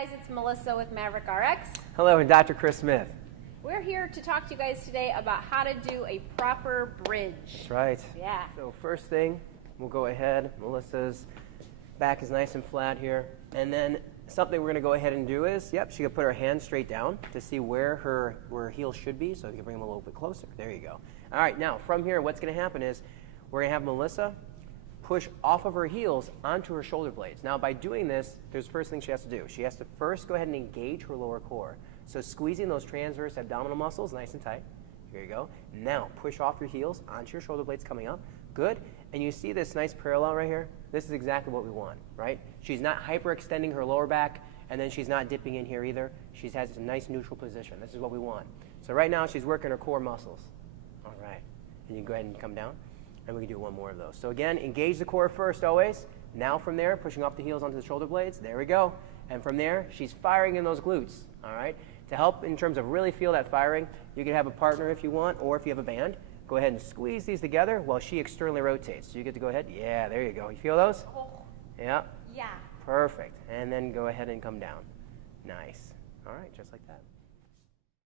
guys, it's Melissa with MaverickRx. Hello, and Dr. Chris Smith. We're here to talk to you guys today about how to do a proper bridge. That's right. Yeah. So first thing, we'll go ahead. Melissa's back is nice and flat here. And then something we're going to go ahead and do is, she can put her hands straight down to see where her heel should be, so you can bring them a little bit closer. There you go. All right, now from here, what's going to happen is we're going to have Melissa push off of her heels onto her shoulder blades. Now, by doing this, there's the first thing she has to do. She has to first go ahead and engage her lower core. So squeezing those transverse abdominal muscles nice and tight. Here you go. Now, push off your heels onto your shoulder blades coming up. Good. And you see this nice parallel right here? This is exactly what we want, right? She's not hyperextending her lower back, and then she's not dipping in here either. She has a nice neutral position. This is what we want. So right now, she's working her core muscles. All right. And you can go ahead and come down. And we can do one more of those. So again, engage the core first always. Now from there, pushing off the heels onto the shoulder blades. There we go. And from there, she's firing in those glutes. All right. To help in terms of really feel that firing, you can have a partner if you want, or if you have a band, go ahead and squeeze these together while she externally rotates. So you get to go ahead. Yeah, there you go. You feel those? Yeah. Yeah. Perfect. And then go ahead and come down. Nice. All right, just like that.